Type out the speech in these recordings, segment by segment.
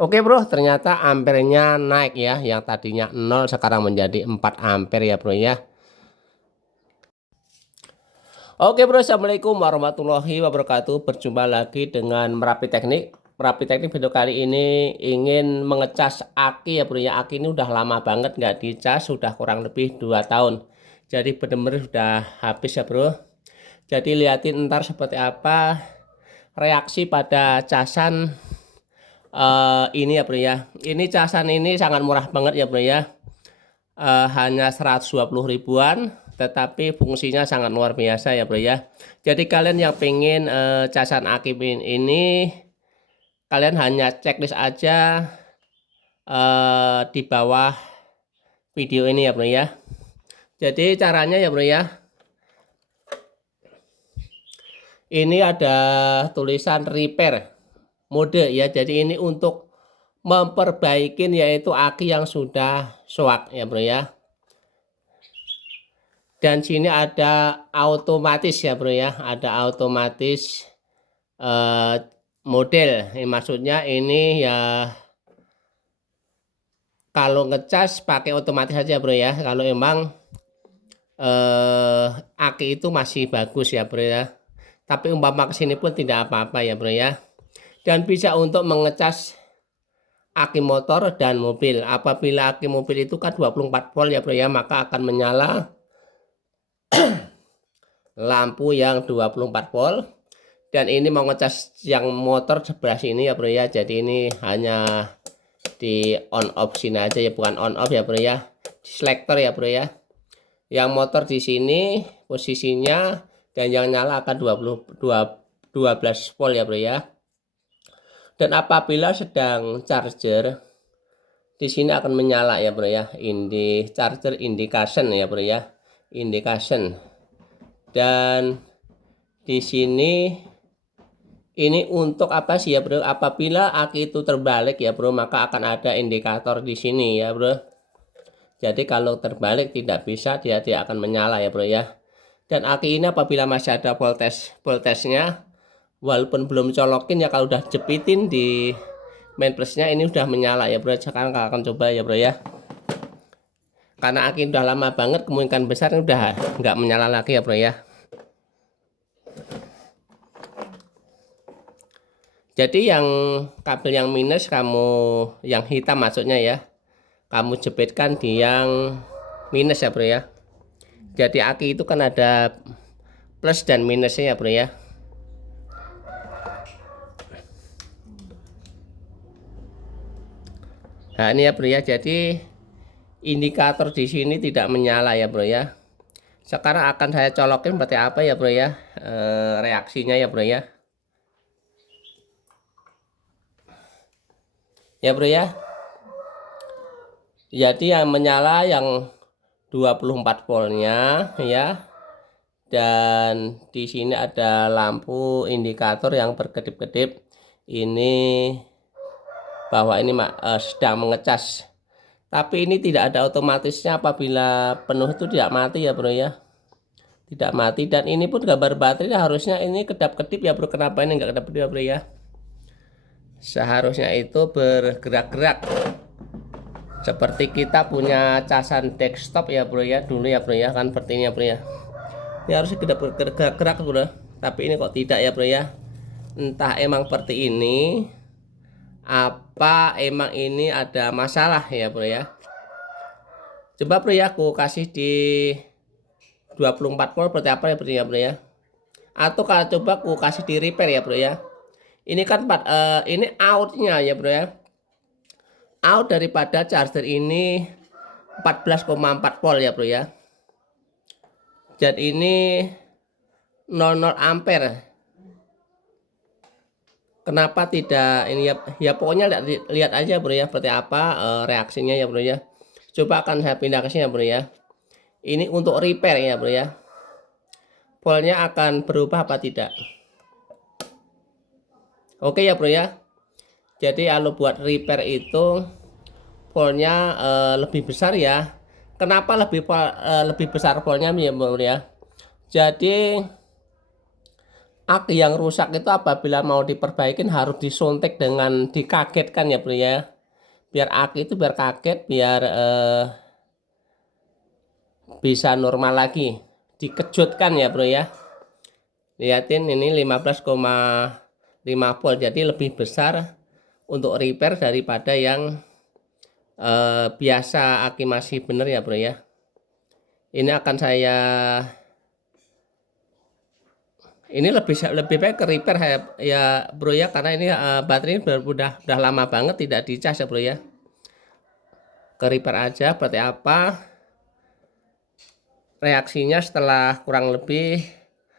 Oke bro, ternyata ampernya naik ya. Yang tadinya 0 sekarang menjadi 4 ampere ya bro ya. Oke bro, assalamualaikum warahmatullahi wabarakatuh. Berjumpa lagi dengan Merapi Teknik. Merapi Teknik video kali ini ingin mengecas aki ya bro ya. Aki ini udah lama banget nggak dicas, sudah kurang lebih 2 tahun. Jadi bener-bener sudah habis ya bro. Jadi liatin ntar seperti apa reaksi pada casan ini ya bro ya. Ini casan ini sangat murah banget ya bro ya. Hanya 120 ribuan, tetapi fungsinya sangat luar biasa ya bro ya. Jadi kalian yang pengen casan aki ini, kalian hanya checklist aja di bawah video ini ya bro ya. Jadi caranya ya bro ya, ini ada tulisan repair mode ya. Jadi ini untuk memperbaikin yaitu aki yang sudah soak ya bro ya. Dan sini ada otomatis ya bro ya, ada otomatis model. Maksudnya ini ya kalau ngecas pakai otomatis aja bro ya. Kalau emang aki itu masih bagus ya bro ya. Tapi umpama kesini pun tidak apa-apa ya bro ya. Dan bisa untuk mengecas aki motor dan mobil. Apabila aki mobil itu kan 24 volt ya bro ya, maka akan menyala lampu yang 24 volt. Dan ini mau ngecas yang motor sebelah sini ya bro ya. Jadi ini hanya di on off sini aja ya, bukan on off ya bro ya. Selektor ya bro ya. Yang motor di sini posisinya, dan yang nyala akan 12 volt ya bro ya. Dan apabila sedang charger, di sini akan menyala ya bro ya. Charger indication ya bro ya. Indication. Dan di sini ini untuk apa sih ya bro? Apabila aki itu terbalik ya bro, maka akan ada indikator di sini ya bro. Jadi kalau terbalik tidak bisa, dia tidak akan menyala ya bro ya. Dan aki ini apabila masih ada voltasenya, walaupun belum colokin ya, kalau udah jepitin di main plusnya ini udah menyala ya bro. Sekarang akan coba ya bro ya. Karena aki udah lama banget, kemungkinan besar ini udah nggak menyala lagi ya bro ya. Jadi yang kabel yang minus kamu, yang hitam maksudnya ya, kamu jepitkan di yang minus ya bro ya. Jadi aki itu kan ada plus dan minusnya ya bro ya. Nah ini ya bro ya, jadi indikator di sini tidak menyala ya bro ya. Sekarang akan saya colokin seperti apa ya bro ya, reaksinya ya bro ya. Ya bro ya. Jadi yang menyala yang 24 voltnya ya. Dan di sini ada lampu indikator yang berkedip-kedip. Ini bahwa ini sedang mengecas. Tapi ini tidak ada otomatisnya, apabila penuh itu tidak mati ya bro ya. Tidak mati. Dan ini pun gambar baterai harusnya ini kedap-kedip ya bro. Kenapa ini nggak kedap-kedip ya bro ya? Seharusnya itu bergerak-gerak. Seperti kita punya casan desktop ya bro ya, dulu ya bro ya, kan seperti ini ya bro ya. Ini harusnya tidak bergerak-gerak bro. Tapi ini kok tidak ya bro ya. Entah emang seperti ini, apa emang ini ada masalah ya bro ya. Coba bro ya, aku kasih di 24 volt seperti apa ya bro ya. Atau kalau coba aku kasih di repair ya bro ya. Ini kan ini outnya ya bro ya. Out daripada charger ini 14,4 volt ya bro ya. Jadi ini 00 ampere. Kenapa tidak ini ya, ya pokoknya lihat aja bro ya seperti apa reaksinya ya bro ya. Coba akan saya pindah ke sini ya bro ya. Ini untuk repair ya bro ya. Voltnya akan berubah apa tidak? Oke ya bro ya. Jadi kalau buat repair itu voltnya lebih besar ya. Kenapa lebih besar voltnya ya bro ya? Jadi Aki yang rusak itu apabila mau diperbaikin harus disuntik dengan dikagetkan ya bro ya. Biar aki itu biar kaget, biar bisa normal lagi. Dikejutkan ya bro ya. Lihatin ini 15,5 volt, jadi lebih besar untuk repair daripada yang biasa aki masih bener ya bro ya. Ini akan saya ini lebih baik ke repair ya bro ya, karena ini baterai ini udah lama banget tidak dicas ya bro ya. Ke repair aja berarti apa reaksinya setelah kurang lebih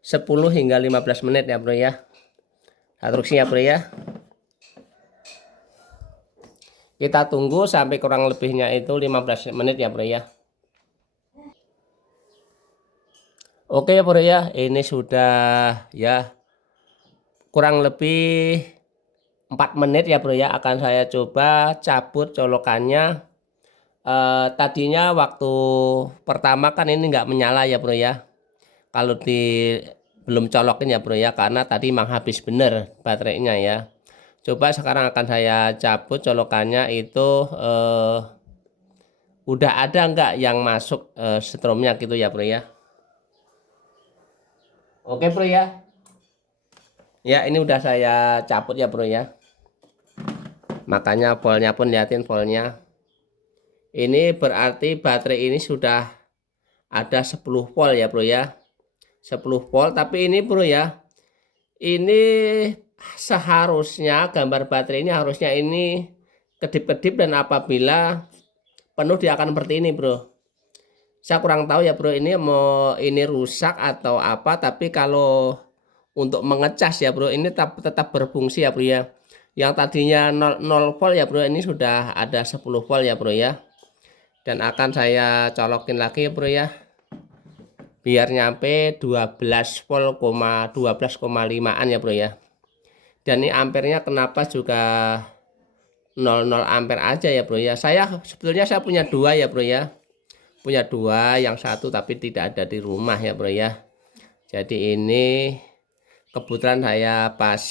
10 hingga 15 menit ya bro ya. Instruksinya bro ya. Kita tunggu sampai kurang lebihnya itu 15 menit ya bro ya. Oke ya bro ya, ini sudah ya kurang lebih 4 menit ya bro ya. Akan saya coba cabut colokannya. Tadinya waktu pertama kan ini nggak menyala ya bro ya. Kalau belum colokin ya bro ya, karena tadi memang habis bener baterainya ya. Coba sekarang akan saya cabut colokannya itu udah ada nggak yang masuk stromnya gitu ya bro ya. Oke bro ya. Ya ini udah saya cabut ya bro ya. Makanya voltnya pun liatin voltnya. Ini berarti baterai ini sudah ada 10 volt ya bro ya. 10 volt, tapi ini bro ya. Ini seharusnya gambar baterai ini harusnya ini kedip-kedip, dan apabila penuh dia akan seperti ini bro. Saya kurang tahu ya bro, ini mau ini rusak atau apa, tapi kalau untuk mengecas ya bro, ini tetap berfungsi ya bro ya. Yang tadinya 0 volt ya bro, ini sudah ada 10 volt ya bro ya. Dan akan saya colokin lagi ya bro ya, biar nyampe 12 volt, 12,5an ya bro ya. Dan ini ampernya kenapa juga 00 ampere aja ya bro ya. Sebetulnya saya punya dua ya bro ya, punya dua, yang satu tapi tidak ada di rumah ya bro ya. Jadi ini kebetulan saya pas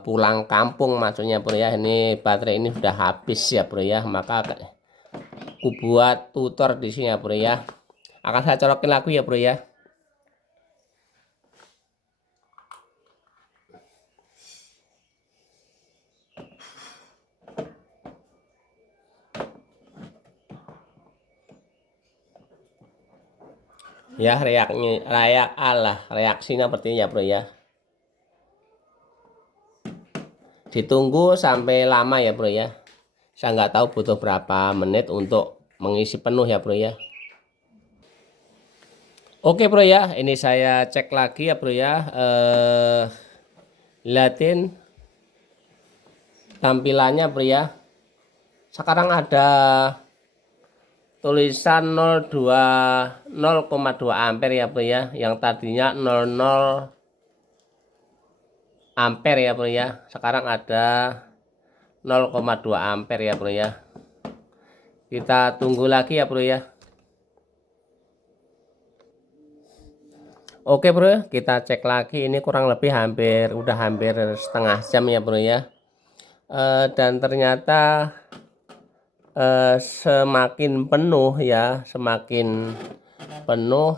pulang kampung maksudnya bro ya. Ini baterai ini sudah habis ya bro ya, maka aku buat tutor di sini ya bro ya. Akan saya colokin lagi ya bro ya. Ya reaksinya seperti ini ya bro ya. Ditunggu sampai lama ya bro ya. Saya nggak tahu butuh berapa menit untuk mengisi penuh ya bro ya. Oke bro ya, ini saya cek lagi ya bro ya. Lihatin tampilannya bro ya. Sekarang ada tulisan 0,2 ampere ya bro ya. Yang tadinya 00 ampere ya bro ya. Sekarang ada 0,2 ampere ya bro ya. Kita tunggu lagi ya bro ya. Oke bro, kita cek lagi. Ini kurang lebih udah hampir setengah jam ya bro ya. Dan ternyata semakin penuh ya, semakin penuh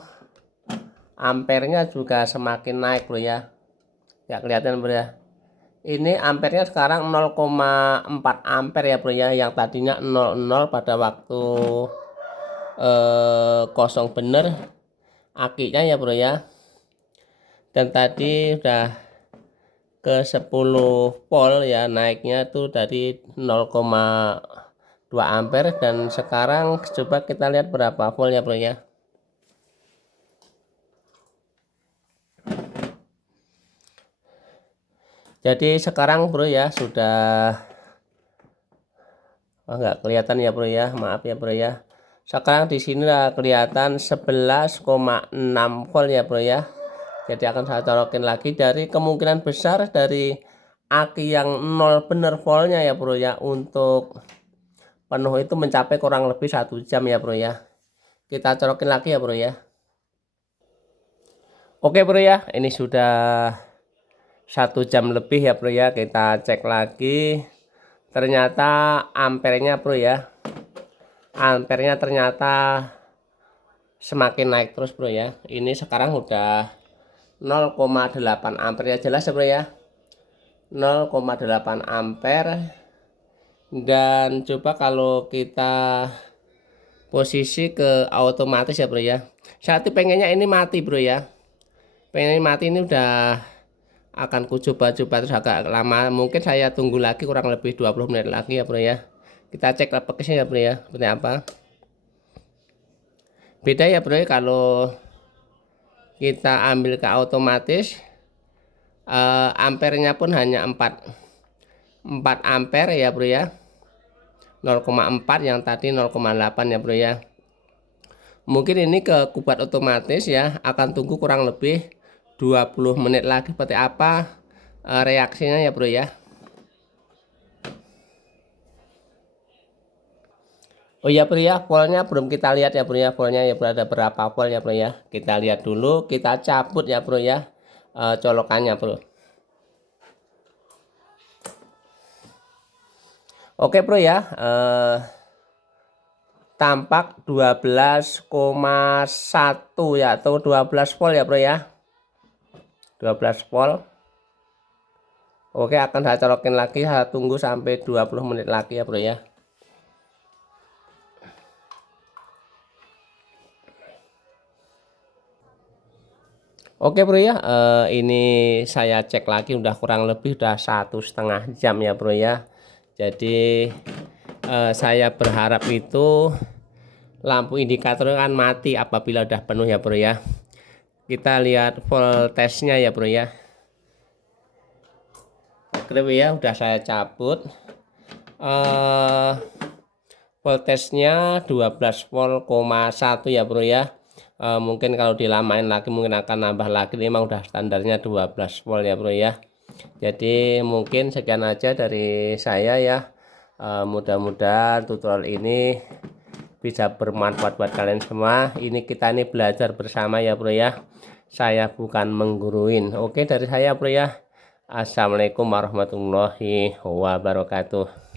ampernya juga semakin naik bro ya. Ya kelihatan bro ya. Ini ampernya sekarang 0,4 ampere ya bro ya. Yang tadinya 00 pada waktu kosong bener akinya ya bro ya. Dan tadi udah ke 10 volt ya, naiknya tuh dari 0,2 ampere, dan sekarang coba kita lihat berapa volt ya bro ya. Jadi sekarang bro ya sudah nggak kelihatan ya bro ya, maaf ya bro ya. Sekarang di sini lah kelihatan 11,6 volt ya bro ya. Jadi akan saya colokin lagi, dari kemungkinan besar dari aki yang 0 bener voltnya ya bro ya, untuk penuh itu mencapai kurang lebih 1 jam ya bro ya. Kita colokin lagi ya bro ya. Oke bro ya, ini sudah 1 jam lebih ya bro ya. Kita cek lagi, ternyata ampernya bro ya, ampernya ternyata semakin naik terus bro ya. Ini sekarang udah 0,8 ampere ya, jelas ya bro ya, 0,8 ampere. Dan coba kalau kita posisi ke otomatis ya bro ya, saat pengennya ini mati bro ya, pengen mati. Ini udah akan ku coba-coba terus agak lama, mungkin saya tunggu lagi kurang lebih 20 menit lagi ya bro ya. Kita cek aplikasinya ya bro ya, seperti apa. Beda ya bro ya, kalau kita ambil ke otomatis, ampernya pun hanya 4 ampere ya bro ya, 0,4 yang tadi 0,8 ya bro ya. Mungkin ini ke kubat otomatis ya, akan tunggu kurang lebih 20 menit lagi seperti apa reaksinya ya bro ya. Oh ya bro ya, voltnya belum kita lihat ya bro ya, voltnya ya berada berapa volt ya bro ya. Kita lihat dulu, kita cabut ya bro ya colokannya bro. Oke bro ya, tampak 12,1 ya, atau 12 volt ya bro ya, 12 volt. Oke, akan saya colokin lagi, saya tunggu sampai 20 menit lagi ya bro ya. Oke bro ya, ini saya cek lagi udah kurang lebih udah 1,5 jam ya bro ya. Jadi saya berharap itu lampu indikator kan mati apabila udah penuh ya bro ya. Kita lihat voltasenya ya bro ya. Oke bro ya, udah saya cabut. Voltasenya 12 volt, 1 ya bro ya. Mungkin kalau dilamain lagi mungkin akan nambah lagi, memang udah standarnya 12 volt ya bro ya. Jadi mungkin sekian aja dari saya ya. Mudah-mudahan tutorial ini bisa bermanfaat buat kalian semua. Ini kita ini belajar bersama ya bro ya, saya bukan mengguruin. Oke, dari saya bro ya, assalamualaikum warahmatullahi wabarakatuh.